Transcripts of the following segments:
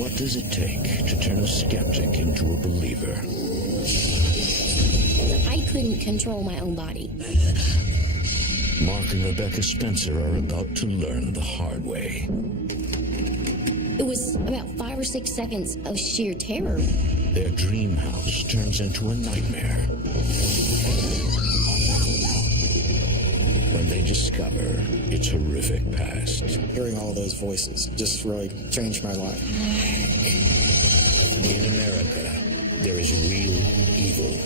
What does it take to turn a skeptic into a believer? I couldn't control my own body. Mark and Rebecca Spencer are about to learn the hard way. It was about 5 or 6 seconds of sheer terror. Their dream house turns into a nightmare when they discover its horrific past. Hearing all those voices just really changed my life. In America, there is real evil.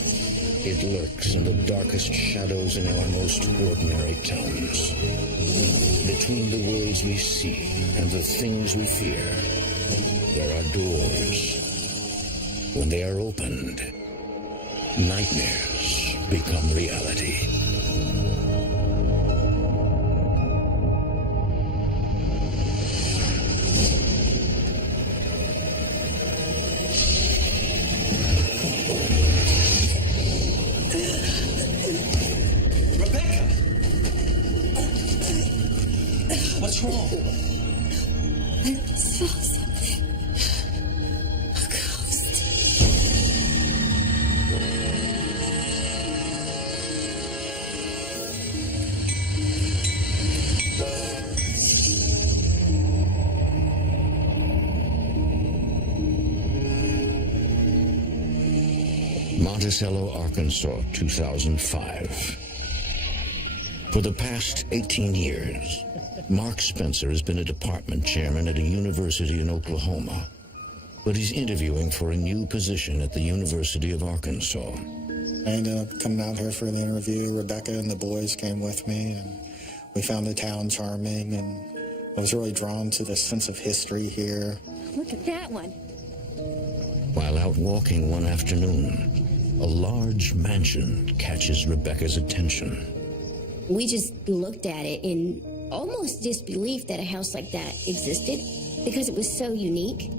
It lurks in the darkest shadows in our most ordinary towns. Between the worlds we see and the things we fear, there are doors. When they are opened, nightmares become reality. What's wrong? I saw something. A ghost. Monticello, Arkansas, 2005. For the past 18 years, Mark Spencer has been a department chairman at a university in Oklahoma, but he's interviewing for a new position at the University of Arkansas. I ended up coming out here for the interview. Rebecca and the boys came with me, and we found the town charming, and I was really drawn to the sense of history here. Look at that one. While out walking one afternoon, a large mansion catches Rebecca's attention. We just looked at it in almost disbelief that a house like that existed because it was so unique.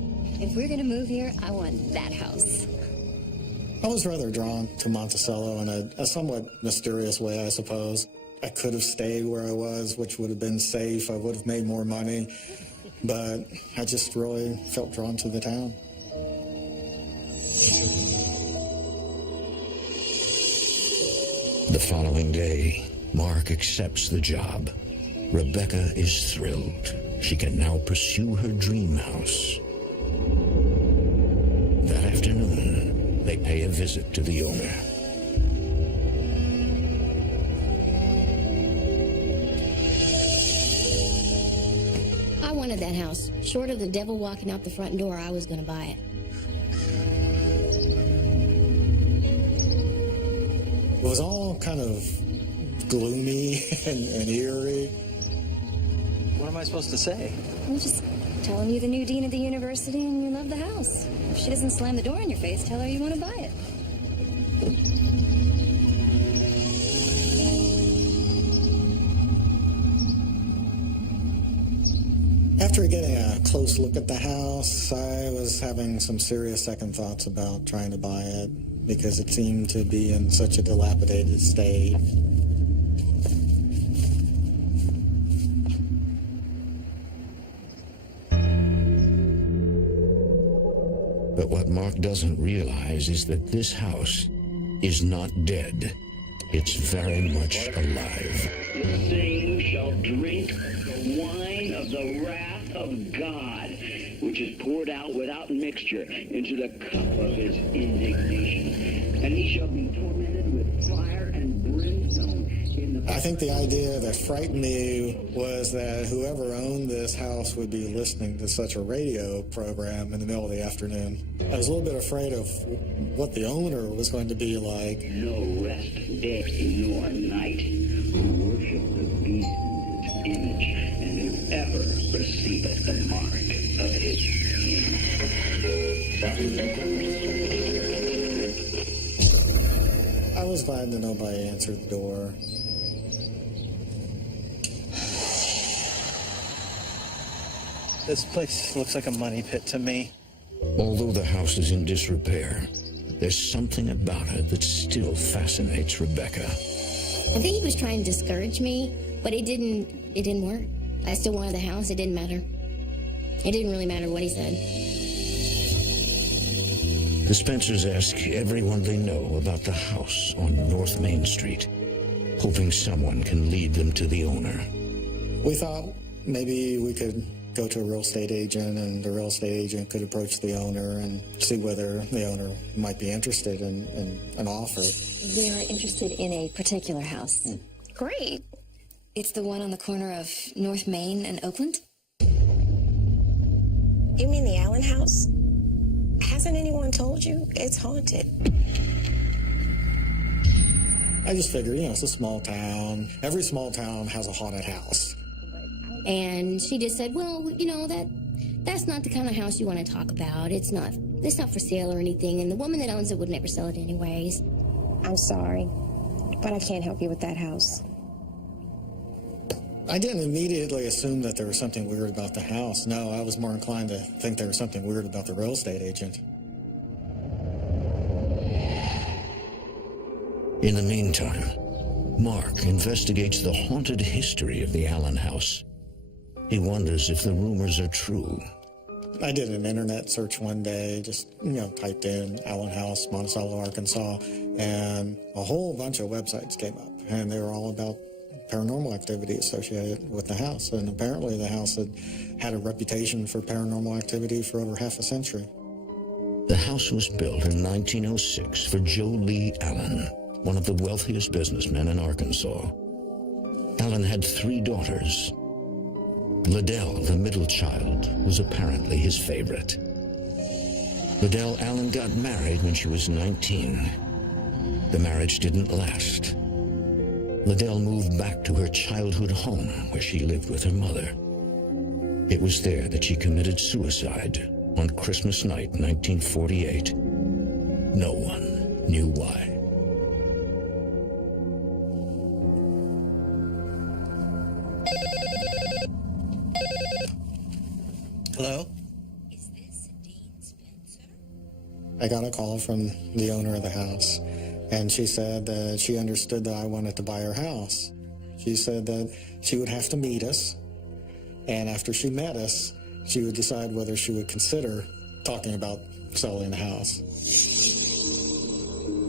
If we're going to move here, I want that house. I was rather drawn to Monticello in a somewhat mysterious way, I suppose. I could have stayed where I was, which would have been safe. I would have made more money, but I just really felt drawn to the town. The following day, Mark accepts the job. Rebecca is thrilled. She can now pursue her dream house. That afternoon, they pay a visit to the owner. I wanted that house. Short of the devil walking out the front door, I was going to buy it. It was all kind of gloomy and eerie. What am I supposed to say? I'm just telling you the new dean of the university and you love the house. If she doesn't slam the door in your face, tell her you want to buy it. After getting a close look at the house, I was having some serious second thoughts about trying to buy it because it seemed to be in such a dilapidated state. But what Mark doesn't realize is that this house is not dead. It's very much alive. The same shall drink the wine of the wrath of God, which is poured out without mixture into the cup of his indignation. And he shall be tormented with fire and brimstone in the... I think the idea that frightened me was that whoever owned this house would be listening to such a radio program in the middle of the afternoon. I was a little bit afraid of what the owner was going to be like. No rest day nor night, who worship the beast in his image, and whoever receiveth the mark of his I was glad that nobody answered the door. This place looks like a money pit to me. Although the house is in disrepair, there's something about it that still fascinates Rebecca. I think he was trying to discourage me, but it didn't work. I still wanted the house. It didn't matter. It didn't really matter what he said. The Spencers ask everyone they know about the house on North Main Street, hoping someone can lead them to the owner. We thought maybe we could go to a real estate agent, and the real estate agent could approach the owner and see whether the owner might be interested in an offer. We're interested in a particular house. Great. It's the one on the corner of North Main and Oakland. You mean the Allen house? Hasn't anyone told you? It's haunted. I just figured, it's a small town. Every small town has a haunted house. And she just said, well, that's not the kind of house you want to talk about. It's not for sale or anything, and the woman that owns it would never sell it anyways. I'm sorry, but I can't help you with that house. I didn't immediately assume that there was something weird about the house. No, I was more inclined to think there was something weird about the real estate agent. In the meantime, Mark investigates the haunted history of the Allen house. He wonders if the rumors are true. I did an internet search one day, just, typed in Allen House, Monticello, Arkansas, and a whole bunch of websites came up, and they were all about paranormal activity associated with the house. And apparently the house had a reputation for paranormal activity for over half a century. The house was built in 1906 for Joe Lee Allen, one of the wealthiest businessmen in Arkansas. Allen had 3 daughters. Liddell, the middle child, was apparently his favorite. Liddell Allen got married when she was 19. The marriage didn't last. Liddell moved back to her childhood home where she lived with her mother. It was there that she committed suicide on Christmas night, 1948. No one knew why. Hello? Is this Dean Spencer? I got a call from the owner of the house, and she said that she understood that I wanted to buy her house. She said that she would have to meet us, and after she met us, she would decide whether she would consider talking about selling the house.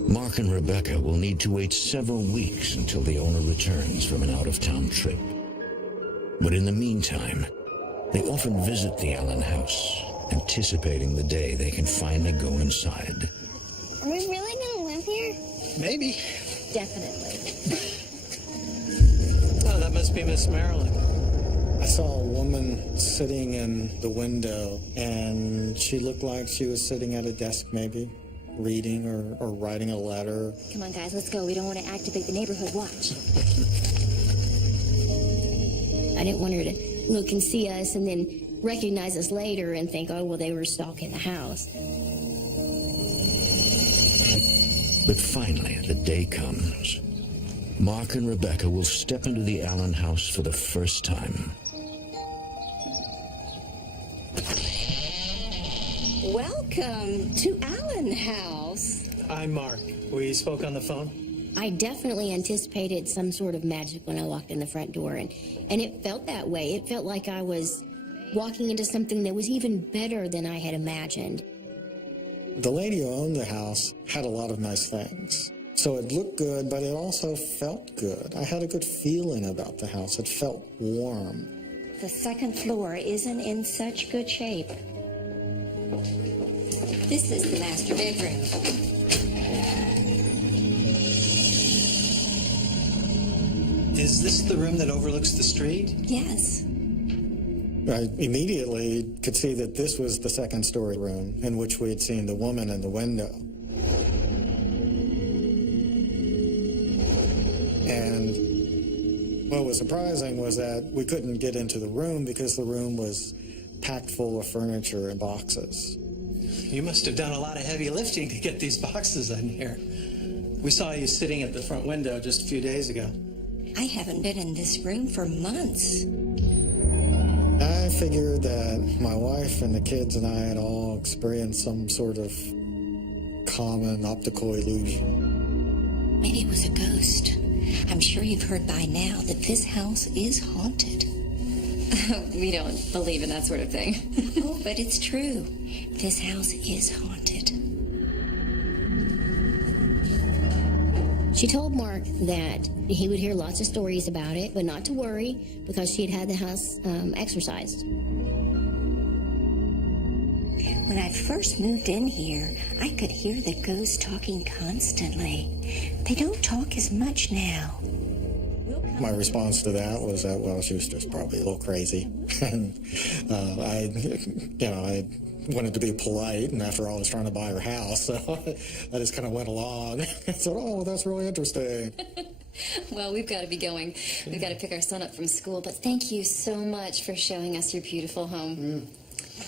Mark and Rebecca will need to wait several weeks until the owner returns from an out-of-town trip. But in the meantime, they often visit the Allen house, anticipating the day they can finally go inside. Are we really going to live here? Maybe. Definitely. Oh, that must be Miss Marilyn. I saw a woman sitting in the window, and she looked like she was sitting at a desk maybe, reading or writing a letter. Come on, guys, let's go. We don't want to activate the neighborhood watch. I didn't want her to look and see us and then recognize us later and think, oh, well, they were stalking the house. But finally, the day comes. Mark and Rebecca will step into the Allen house for the first time. Welcome to Allen House. I'm Mark. We spoke on the phone? I definitely anticipated some sort of magic when I walked in the front door, and it felt that way. It felt like I was walking into something that was even better than I had imagined. The lady who owned the house had a lot of nice things. So it looked good, but it also felt good. I had a good feeling about the house. It felt warm. The second floor isn't in such good shape. This is the master bedroom. Is this the room that overlooks the street? Yes. I immediately could see that this was the second-story room in which we had seen the woman in the window. And what was surprising was that we couldn't get into the room because the room was packed full of furniture and boxes. You must have done a lot of heavy lifting to get these boxes in here. We saw you sitting at the front window just a few days ago. I haven't been in this room for months. I figured that my wife and the kids and I had all experienced some sort of common optical illusion. Maybe it was a ghost. I'm sure you've heard by now that this house is haunted. We don't believe in that sort of thing. Oh, but it's true. This house is haunted. She told Mark that he would hear lots of stories about it, but not to worry because she had had the house exorcised. When I first moved in here, I could hear the ghosts talking constantly. They don't talk as much now. My response to that was that, well, she was just probably a little crazy. And I wanted to be polite, and after all, I was trying to buy her house, so I just kind of went along. I said, oh, that's really interesting. Well, we've got to be going. We've got to pick our son up from school, but thank you so much for showing us your beautiful home.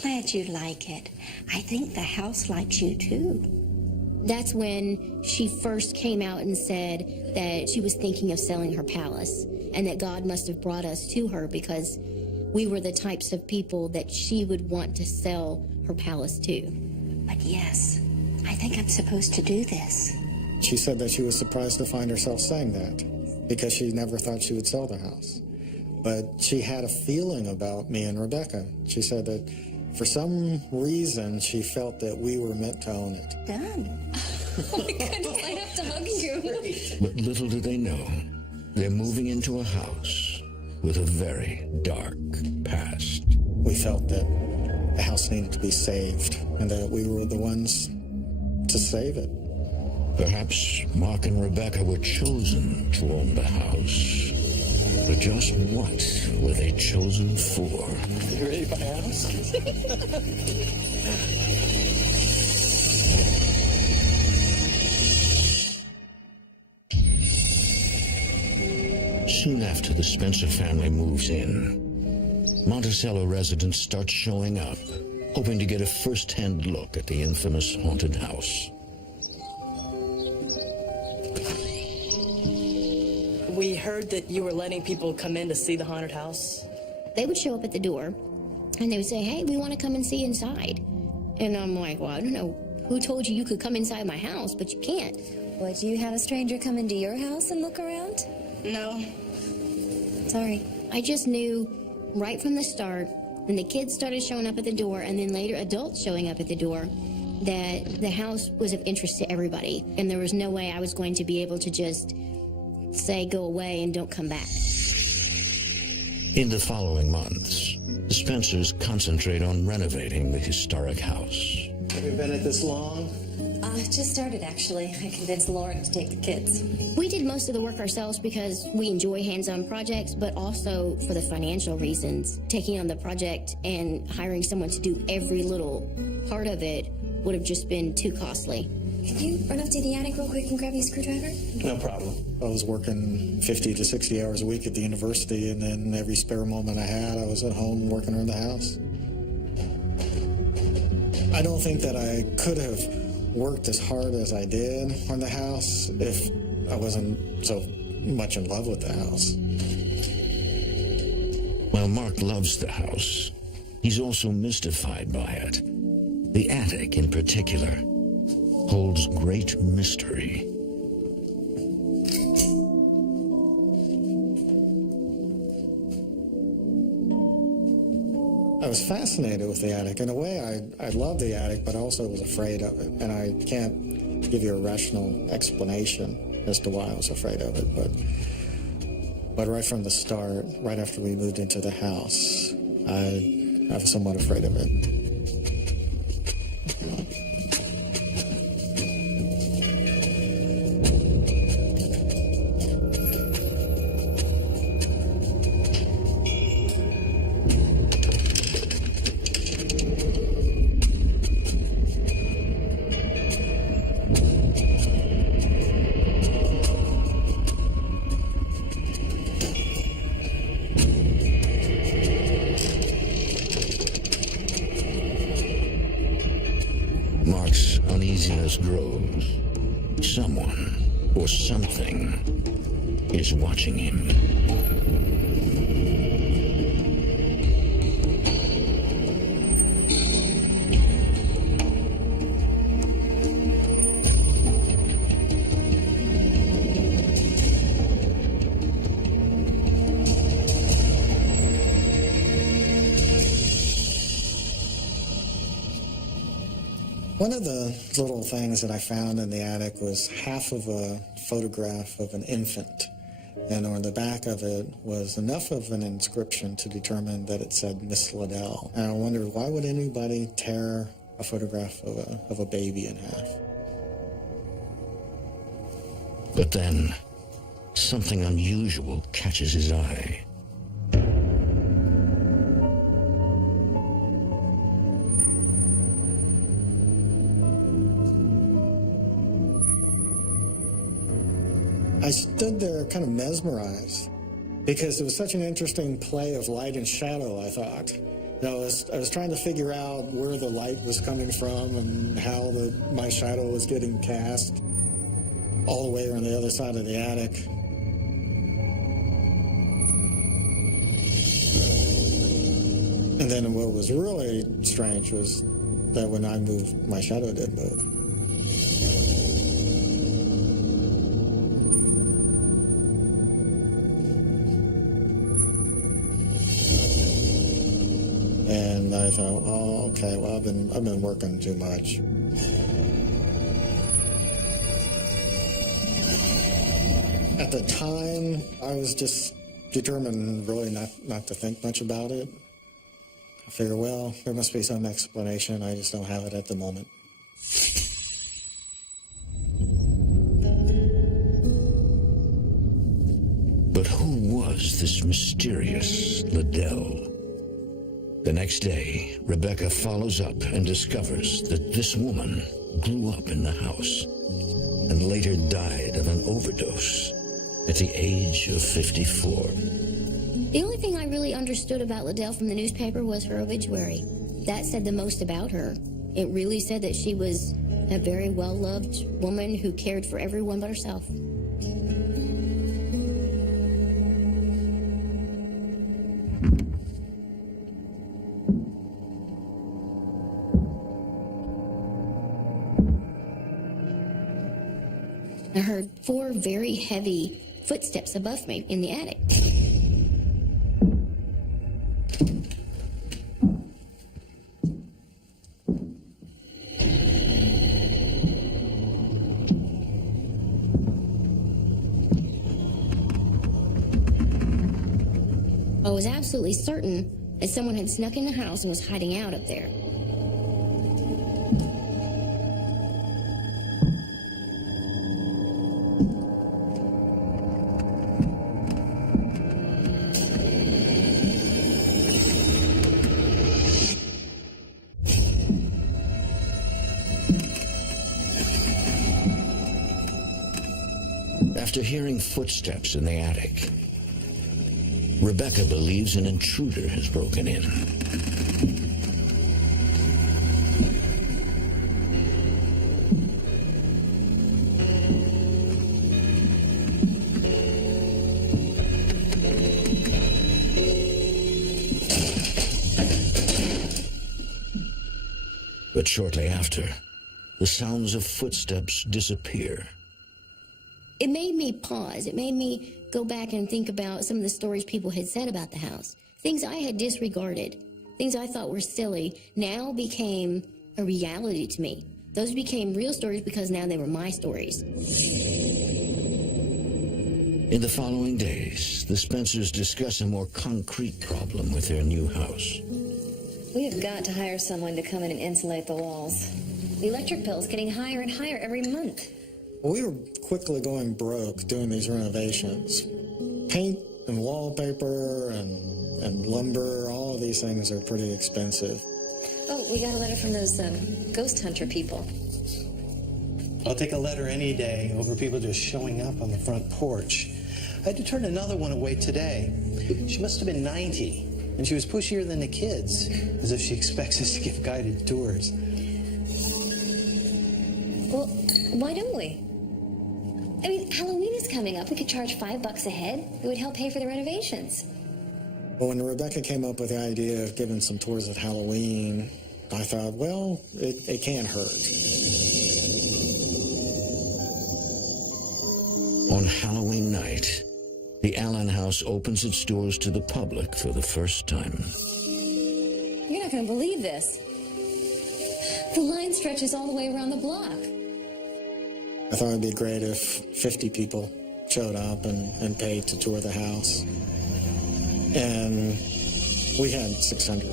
Glad you like it. I think the house likes you, too. That's when she first came out and said that she was thinking of selling her palace and that God must have brought us to her because we were the types of people that she would want to sell her palace to. But yes, I think I'm supposed to do this. She said that she was surprised to find herself saying that because she never thought she would sell the house. But she had a feeling about me and Rebecca. She said that for some reason, she felt that we were meant to own it. Done. Oh my goodness, I have to hug you. But little do they know, they're moving into a house with a very dark past. We felt that the house needed to be saved and that we were the ones to save it. Perhaps Mark and Rebecca were chosen to own the house. But just what were they chosen for? You ready to buy a house? Soon after the Spencer family moves in, Monticello residents start showing up, hoping to get a first-hand look at the infamous haunted house. We heard that you were letting people come in to see the haunted house. They would show up at the door and they would say, hey, we want to come and see inside. And I'm like, well, I don't know who told you you could come inside my house, but you can't. Would you have a stranger come into your house and look around? No. Sorry. I just knew right from the start, when the kids started showing up at the door and then later adults showing up at the door, that the house was of interest to everybody. And there was no way I was going to be able to just say go away and don't come back. In the following months, the Spencers concentrate on renovating the historic house. Have you been at this long? Just started, actually. I convinced Lauren to take the kids. We did most of the work ourselves because we enjoy hands-on projects, but also for the financial reasons. Taking on the project and hiring someone to do every little part of it would have just been too costly. Can you run up to the attic real quick and grab me a screwdriver? No problem. I was working 50 to 60 hours a week at the university, and then every spare moment I had, I was at home working around the house. I don't think that I could have worked as hard as I did on the house if I wasn't so much in love with the house. While Mark loves the house, he's also mystified by it. The attic, in particular, holds great mystery. I was fascinated with the attic. In a way, I loved the attic, but I also was afraid of it. And I can't give you a rational explanation as to why I was afraid of it. But right from the start, right after we moved into the house, I was somewhat afraid of it. Mark's uneasiness grows. Someone or something is watching him. One of the little things that I found in the attic was half of a photograph of an infant. And on the back of it was enough of an inscription to determine that it said Miss Liddell. And I wondered, why would anybody tear a photograph of a baby in half? But then, something unusual catches his eye. I stood there kind of mesmerized because it was such an interesting play of light and shadow, I thought. I was trying to figure out where the light was coming from and how my shadow was getting cast all the way on the other side of the attic. And then what was really strange was that when I moved, my shadow did move. And I thought, oh, okay, well, I've been working too much. At the time, I was just determined really not to think much about it. I figured, well, there must be some explanation. I just don't have it at the moment. But who was this mysterious Liddell? The next day, Rebecca follows up and discovers that this woman grew up in the house and later died of an overdose at the age of 54. The only thing I really understood about Liddell from the newspaper was her obituary. That said the most about her. It really said that she was a very well-loved woman who cared for everyone but herself. I heard 4 very heavy footsteps above me in the attic. I was absolutely certain that someone had snuck in the house and was hiding out up there. After hearing footsteps in the attic, Rebecca believes an intruder has broken in. But shortly after, the sounds of footsteps disappear. It made me pause. It made me go back and think about some of the stories people had said about the house. Things I had disregarded, things I thought were silly, now became a reality to me. Those became real stories because now they were my stories. In the following days, the Spencers discuss a more concrete problem with their new house. We have got to hire someone to come in and insulate the walls. The electric bill's getting higher and higher every month. We were quickly going broke doing these renovations. Paint and wallpaper and lumber, all of these things are pretty expensive. Oh, we got a letter from those ghost hunter people. I'll take a letter any day over people just showing up on the front porch. I had to turn another one away today. She must have been 90, and she was pushier than the kids, as if she expects us to give guided tours. Well, why don't we? I mean, Halloween is coming up. We could charge $5 a head. It would help pay for the renovations. Well, when Rebecca came up with the idea of giving some tours at Halloween, I thought, well, it can't hurt. On Halloween night, the Allen House opens its doors to the public for the first time. You're not going to believe this. The line stretches all the way around the block. I thought it'd be great if 50 people showed up and paid to tour the house. And we had 600.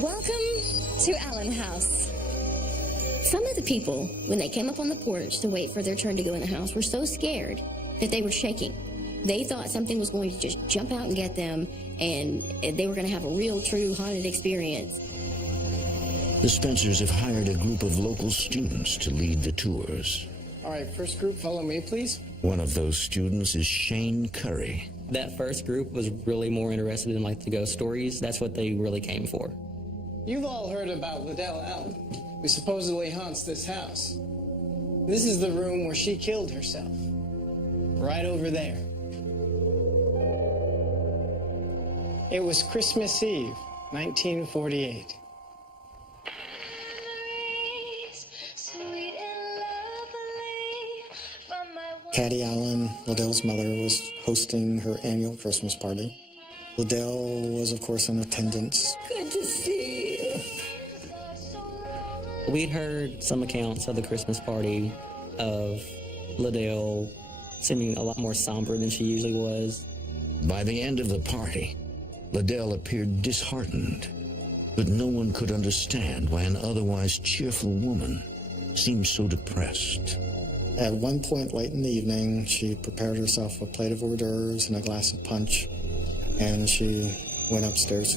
Welcome to Allen House. Some of the people, when they came up on the porch to wait for their turn to go in the house, were so scared that they were shaking. They thought something was going to just jump out and get them, and they were going to have a real, true haunted experience. The Spencers have hired a group of local students to lead the tours. All right, first group, follow me, please. One of those students is Shane Curry. That first group was really more interested in like the ghost stories. That's what they really came for. You've all heard about Liddell Allen, who supposedly haunts this house. This is the room where she killed herself. Right over there. It was Christmas Eve, 1948. Patty Allen, Liddell's mother, was hosting her annual Christmas party. Liddell was, of course, in attendance. Good to see you. We'd heard some accounts of the Christmas party of Liddell seeming a lot more somber than she usually was. By the end of the party, Liddell appeared disheartened, but no one could understand why an otherwise cheerful woman seemed so depressed. At one point late in the evening, she prepared herself a plate of hors d'oeuvres and a glass of punch, and she went upstairs.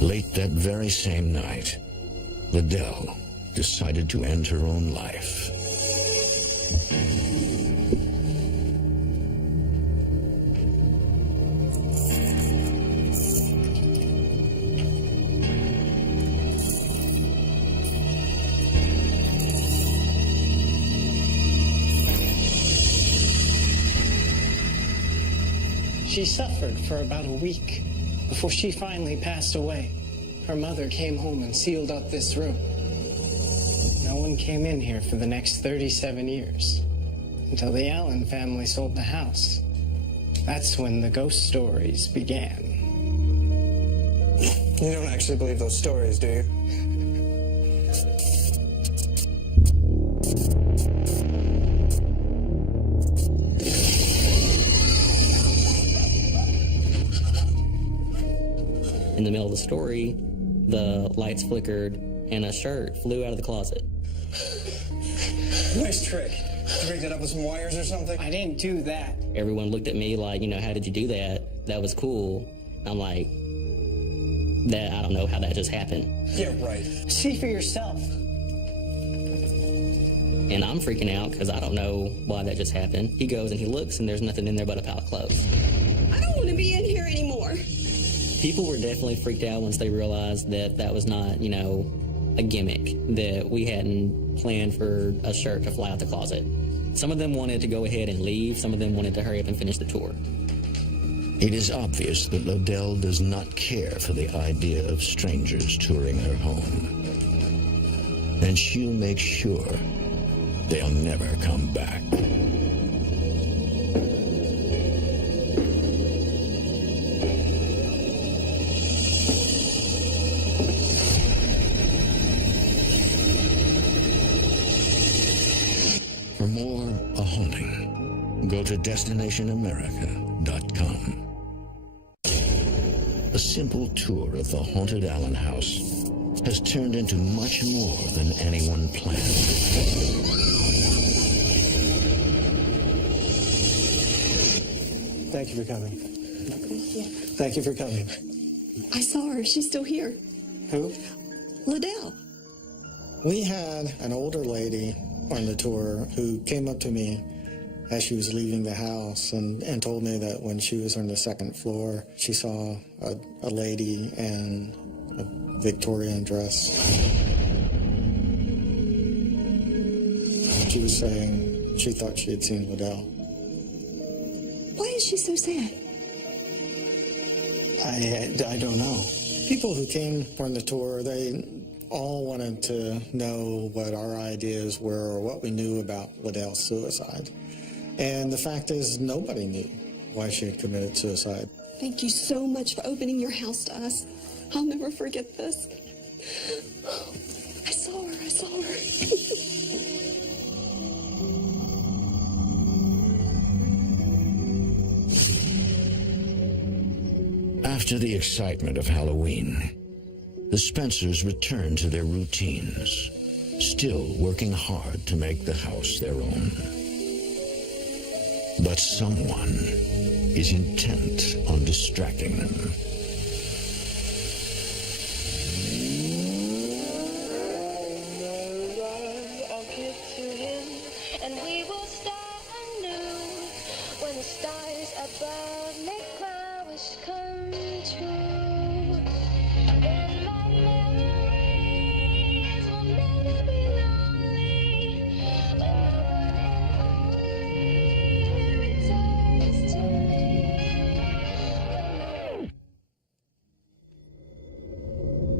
Late that very same night, Liddell decided to end her own life. She suffered for about a week before she finally passed away. Her mother came home and sealed up this room. No one came in here for the next 37 years, until the Allen family sold the house. That's when the ghost stories began. You don't actually believe those stories, do you? In the middle of the story, the lights flickered and a shirt flew out of the closet. Nice trick. Did you rig that up with some wires or something? I didn't do that. Everyone looked at me like, how did you do that? That was cool. I'm like, I don't know how that just happened. Yeah, right. See for yourself. And I'm freaking out because I don't know why that just happened. He goes and he looks and there's nothing in there but a pile of clothes. I don't want to be in here anymore. People were definitely freaked out once they realized that that was not, a gimmick, that we hadn't planned for a shirt to fly out the closet. Some of them wanted to go ahead and leave. Some of them wanted to hurry up and finish the tour. It is obvious that Liddell does not care for the idea of strangers touring her home. And she'll make sure they'll never come back. For more A Haunting, go to DestinationAmerica.com. A simple tour of the haunted Allen house has turned into much more than anyone planned. Thank you for coming. Thank you for coming. I saw her. She's still here. Who? Liddell. We had an older lady on the tour who came up to me as she was leaving the house and told me that when she was on the second floor, she saw a lady in a Victorian dress. She was saying she thought she had seen Liddell. Why is she so sad? I don't know. People who came on the tour, they all wanted to know what our ideas were or what we knew about Liddell's suicide. And the fact is, nobody knew why she had committed suicide. Thank you so much for opening your house to us. I'll never forget this. I saw her. After the excitement of Halloween, the Spencers returned to their routines, still working hard to make the house their own. But someone is intent on distracting them. I'll give to him, and we will start anew. When the stars above make my wish come true, then my memories will never be lonely. When the one and only returns to me.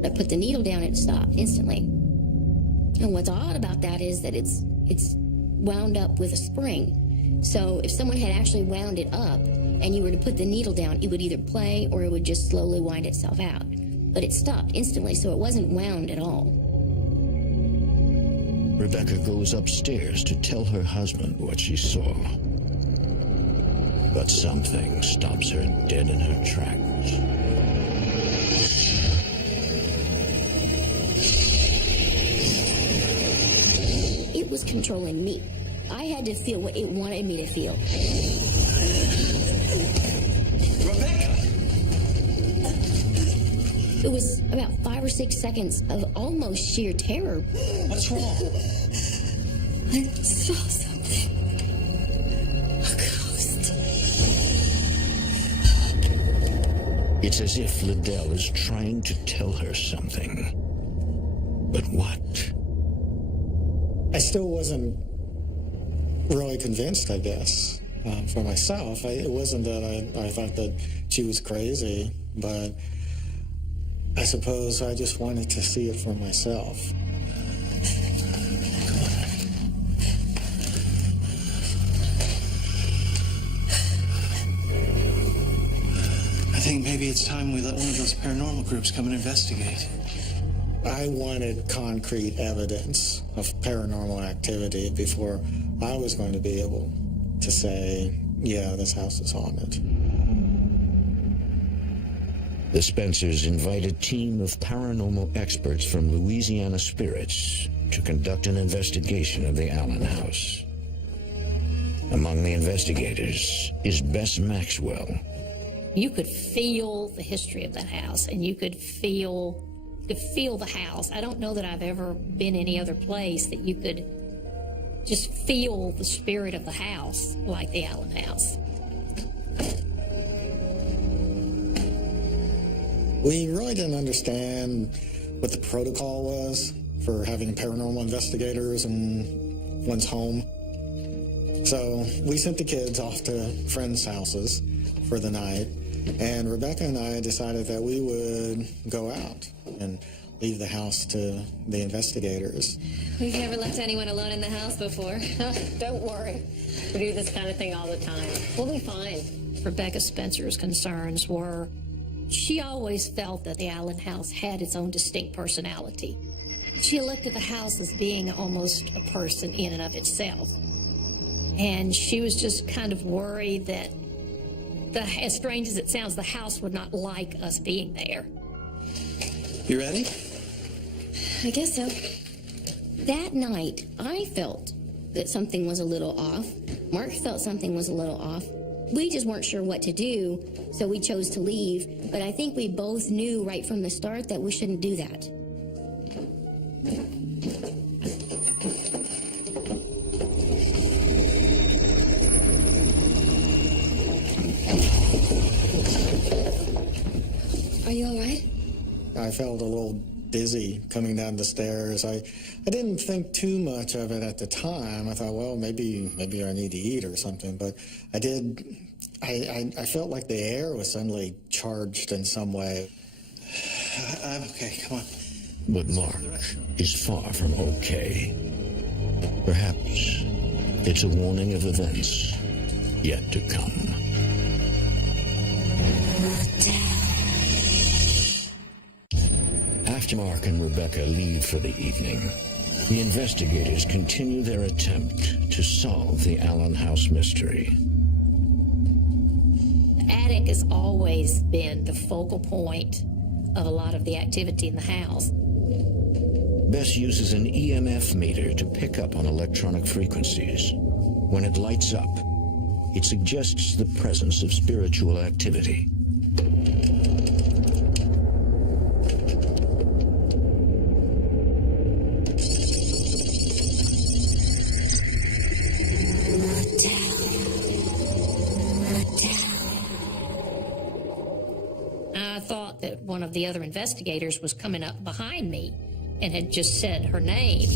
I put the needle down, it stopped instantly. And what's odd about that is that it's wound up with a spring. So if someone had actually wound it up and you were to put the needle down, it would either play or it would just slowly wind itself out. But it stopped instantly, so it wasn't wound at all. Rebecca goes upstairs to tell her husband what she saw. But something stops her dead in her tracks. It was controlling me. I had to feel what it wanted me to feel. Rebecca! It was about 5 or 6 seconds of almost sheer terror. What's wrong? I saw something. A ghost. It's as if Liddell is trying to tell her something. But what? I still wasn't really convinced, I guess, for myself. It wasn't that I thought that she was crazy, but I suppose I just wanted to see it for myself. I think maybe it's time we let one of those paranormal groups come and investigate. I wanted concrete evidence of paranormal activity before I was going to be able to say, yeah, this house is haunted. The Spencers invite a team of paranormal experts from Louisiana Spirits to conduct an investigation of the Allen house. Among the investigators is Bess Maxwell. You could feel the history of that house, and you could feel the house. I don't know that I've ever been any other place that you could just feel the spirit of the house like the Allen house. We really didn't understand what the protocol was for having paranormal investigators in one's home. So we sent the kids off to friends' houses for the night, and Rebecca and I decided that we would go out and leave the house to the investigators. We've never left anyone alone in the house before. Don't worry. We do this kind of thing all the time. We'll be fine. Rebecca Spencer's concerns were, she always felt that the Allen house had its own distinct personality. She looked at the house as being almost a person in and of itself. And she was just kind of worried that, as strange as it sounds, the house would not like us being there. You ready? I guess so. That night, I felt that something was a little off. Mark felt something was a little off. We just weren't sure what to do, so we chose to leave. But I think we both knew right from the start that we shouldn't do that. Are you all right? I felt a little dizzy coming down the stairs. I didn't think too much of it at the time. I thought, well, maybe I need to eat or something. But I did. I felt like the air was suddenly charged in some way. I'm okay. Come on. But Mark is far from okay. Perhaps it's a warning of events yet to come. After Mark and Rebecca leave for the evening, the investigators continue their attempt to solve the Allen House mystery. The attic has always been the focal point of a lot of the activity in the house. Bess uses an EMF meter to pick up on electronic frequencies. When it lights up, it suggests the presence of spiritual activity. I thought that one of the other investigators was coming up behind me and had just said her name.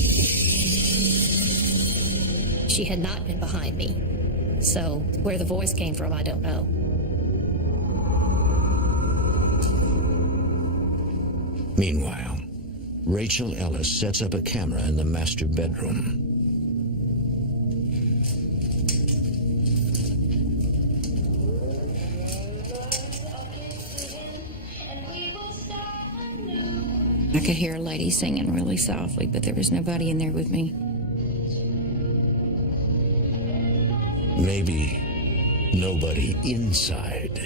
She had not been behind me. So where the voice came from, I don't know. Meanwhile, Rachel Ellis sets up a camera in the master bedroom. I could hear a lady singing really softly, but there was nobody in there with me. Maybe nobody inside.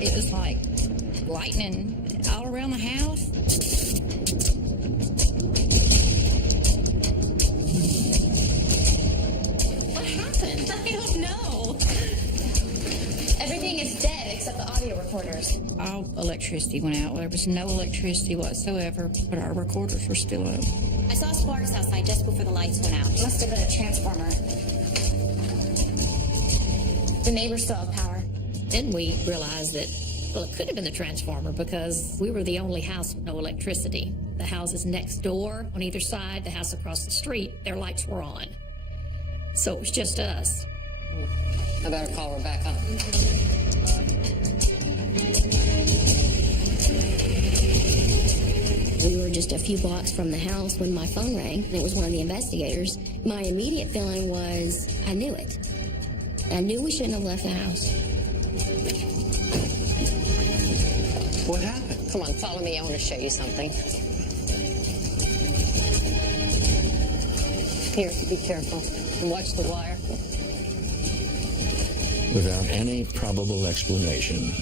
It was like lightning all around the house. What happened? I don't know. Everything is dead except the audio recorders. All electricity went out. There was no electricity whatsoever, but our recorders were still up. I saw sparks outside just before the lights went out. It must have been a transformer. The neighbors still have power. Then we realized that, well, it could have been the transformer because we were the only house with no electricity. The houses next door, on either side, the house across the street, their lights were on. So it was just us. I better call Rebecca. We were just a few blocks from the house when my phone rang, and it was one of the investigators. My immediate feeling was, I knew it. I knew we shouldn't have left the house. What happened? Come on, follow me. I want to show you something. Here, be careful. And watch the wire. Without any probable explanation,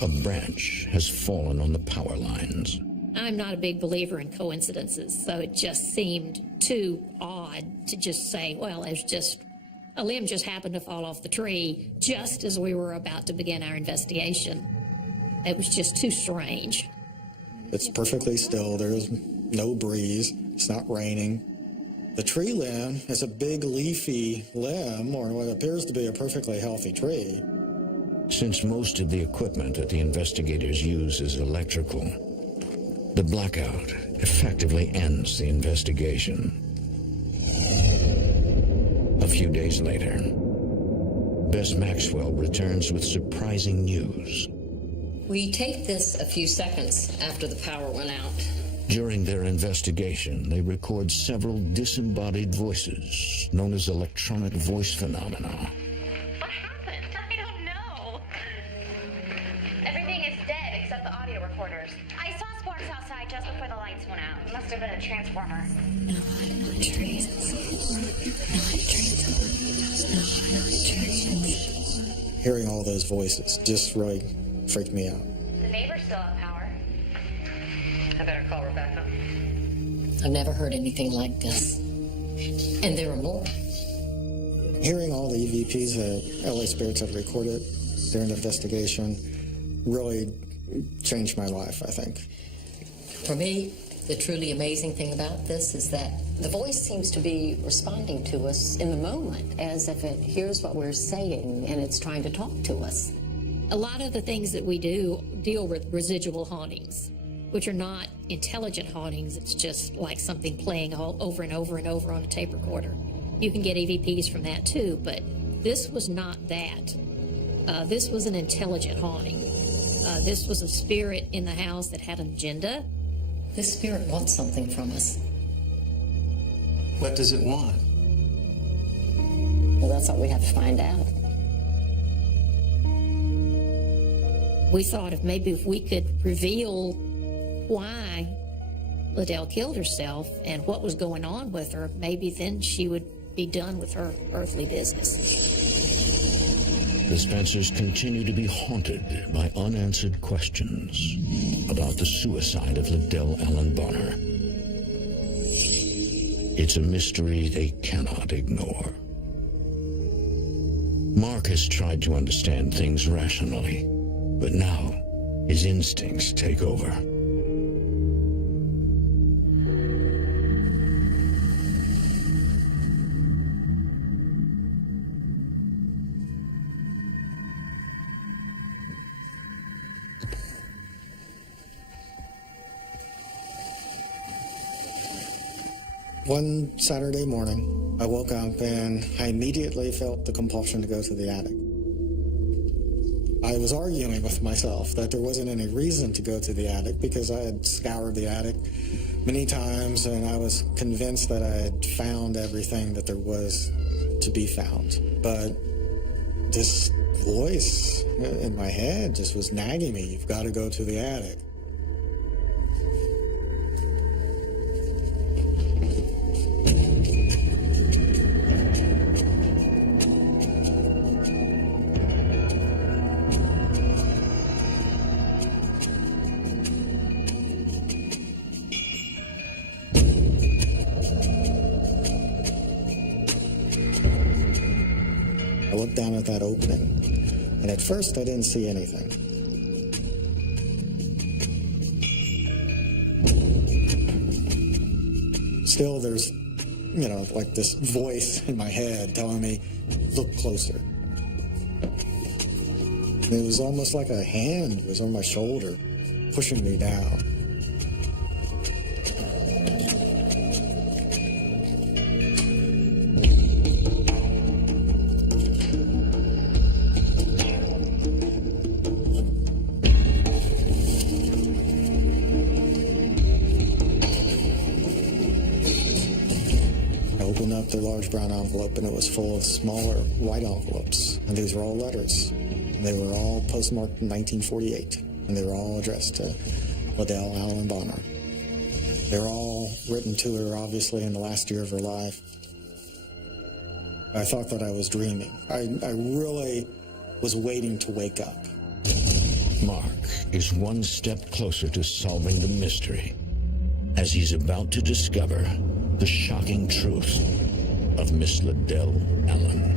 a branch has fallen on the power lines. I'm not a big believer in coincidences, so it just seemed too odd to just say, well, it's just a limb just happened to fall off the tree just as we were about to begin our investigation. It was just too strange. It's perfectly still. There's no breeze. It's not raining. The tree limb is a big leafy limb, or what appears to be a perfectly healthy tree. Since most of the equipment that the investigators use is electrical, the blackout effectively ends the investigation. A few days later, Bess Maxwell returns with surprising news. We taped this a few seconds after the power went out. During their investigation, they record several disembodied voices, known as electronic voice phenomena. What happened? I don't know. Everything is dead except the audio recorders. I saw sparks outside just before the lights went out. It must have been a transformer. Hearing all those voices just really freaked me out. The neighbors still have power. I better call Rebecca. I've never heard anything like this. And there are more. Hearing all the EVPs that LA Spirits had recorded during the investigation really changed my life, I think. For me, the truly amazing thing about this is that the voice seems to be responding to us in the moment, as if it hears what we're saying and it's trying to talk to us. A lot of the things that we do deal with residual hauntings, which are not intelligent hauntings. It's just like something playing all over and over and over on a tape recorder. You can get EVPs from that too, but this was not that. This was an intelligent haunting. This was a spirit in the house that had an agenda. This spirit wants something from us. What does it want? Well, that's what we have to find out. We thought if we could reveal why Liddell killed herself and what was going on with her, maybe then she would be done with her earthly business. The Spencers continue to be haunted by unanswered questions about the suicide of Liddell Allen Bonner. It's a mystery they cannot ignore. Mark has tried to understand things rationally, but now his instincts take over. One Saturday morning, I woke up and I immediately felt the compulsion to go to the attic. I was arguing with myself that there wasn't any reason to go to the attic because I had scoured the attic many times and I was convinced that I had found everything that there was to be found. But this voice in my head just was nagging me, you've got to go to the attic. I looked down at that opening, and at first I didn't see anything. Still, there's, like this voice in my head telling me, look closer. And it was almost like a hand was on my shoulder, pushing me down. The large brown envelope, and it was full of smaller white envelopes, and these were all letters. And they were all postmarked in 1948, and they were all addressed to Liddell Allen Bonner. They were all written to her, obviously, in the last year of her life. I thought that I was dreaming. I really was waiting to wake up. Mark is one step closer to solving the mystery as he's about to discover the shocking truth of Miss Liddell Allen.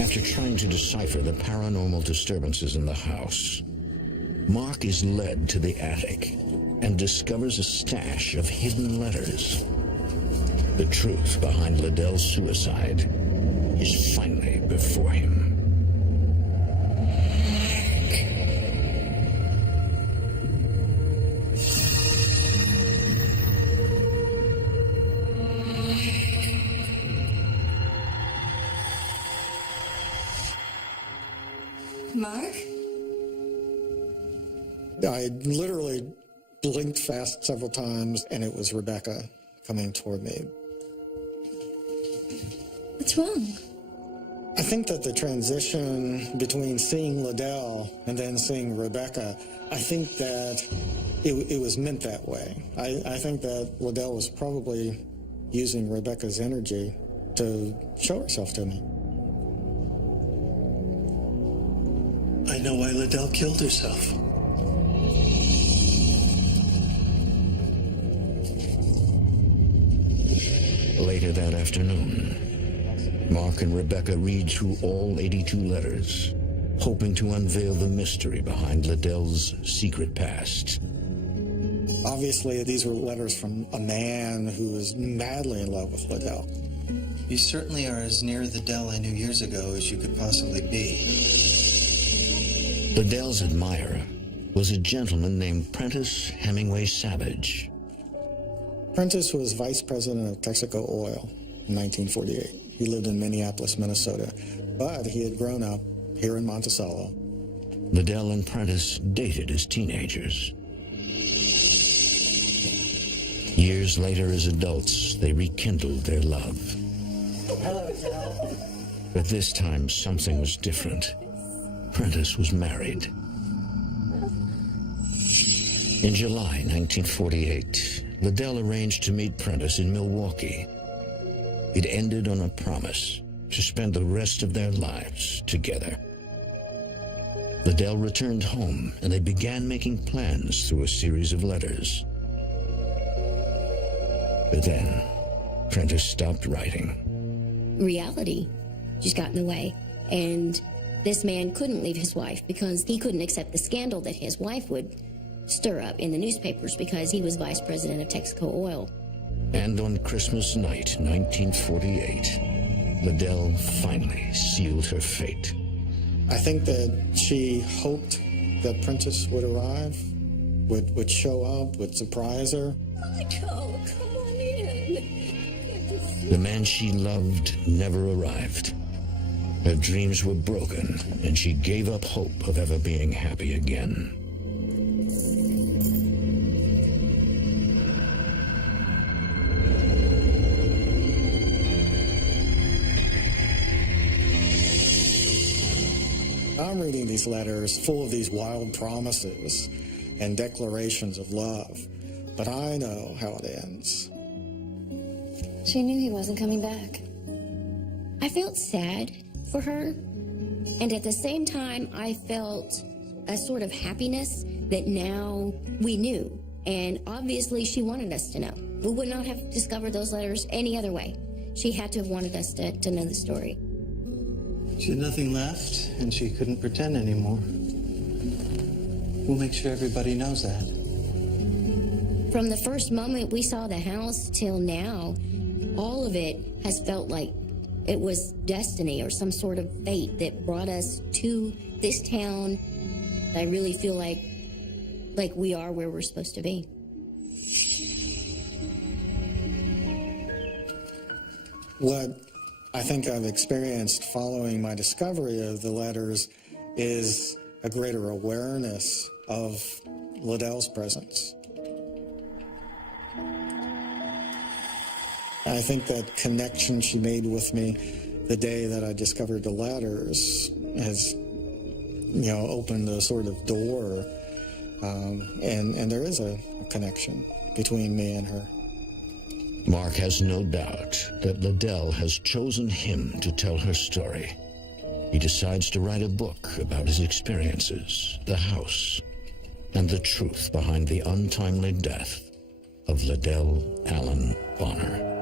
After trying to decipher the paranormal disturbances in the house, Mark is led to the attic and discovers a stash of hidden letters. The truth behind Liddell's suicide is finally before him. Mark? I literally blinked fast several times, and it was Rebecca coming toward me. What's wrong? I think that the transition between seeing Liddell and then seeing Rebecca, I think that it was meant that way. I think that Liddell was probably using Rebecca's energy to show herself to me. I know why Liddell killed herself. Later that afternoon, Mark and Rebecca read through all 82 letters, hoping to unveil the mystery behind Liddell's secret past. Obviously, these were letters from a man who was madly in love with Liddell. You certainly are as near the Dell I knew years ago as you could possibly be. Liddell's admirer was a gentleman named Prentice Hemingway Savage. Prentice was vice president of Texaco Oil in 1948. He lived in Minneapolis, Minnesota, but he had grown up here in Monticello. Liddell and Prentice dated as teenagers. Years later, as adults, they rekindled their love. Hello, Dell. But this time, something was different. Prentice was married. In July 1948, Liddell arranged to meet Prentice in Milwaukee. It ended on a promise to spend the rest of their lives together. Liddell returned home, and they began making plans through a series of letters. But then, Prentice stopped writing. Reality just got in the way, and this man couldn't leave his wife because he couldn't accept the scandal that his wife would stir up in the newspapers because he was vice president of Texaco Oil. And on Christmas night, 1948, Liddell finally sealed her fate. I think that she hoped that Prentice would arrive, would show up, would surprise her. Michael, come on in. The man she loved never arrived. Her dreams were broken, and she gave up hope of ever being happy again. I'm reading these letters full of these wild promises and declarations of love, but I know how it ends. She knew he wasn't coming back. I felt sad for her, and at the same time, I felt a sort of happiness that now we knew, and obviously she wanted us to know. We would not have discovered those letters any other way. She had to have wanted us to know the story. She had nothing left, and she couldn't pretend anymore. We'll make sure everybody knows that. From the first moment we saw the house till now, all of it has felt like it was destiny or some sort of fate that brought us to this town. I really feel like we are where we're supposed to be. What I think I've experienced following my discovery of the letters is a greater awareness of Liddell's presence. I think that connection she made with me the day that I discovered the letters has, opened a sort of door, and there is a connection between me and her. Mark has no doubt that Liddell has chosen him to tell her story. He decides to write a book about his experiences, the house, and the truth behind the untimely death of Liddell Allen Bonner.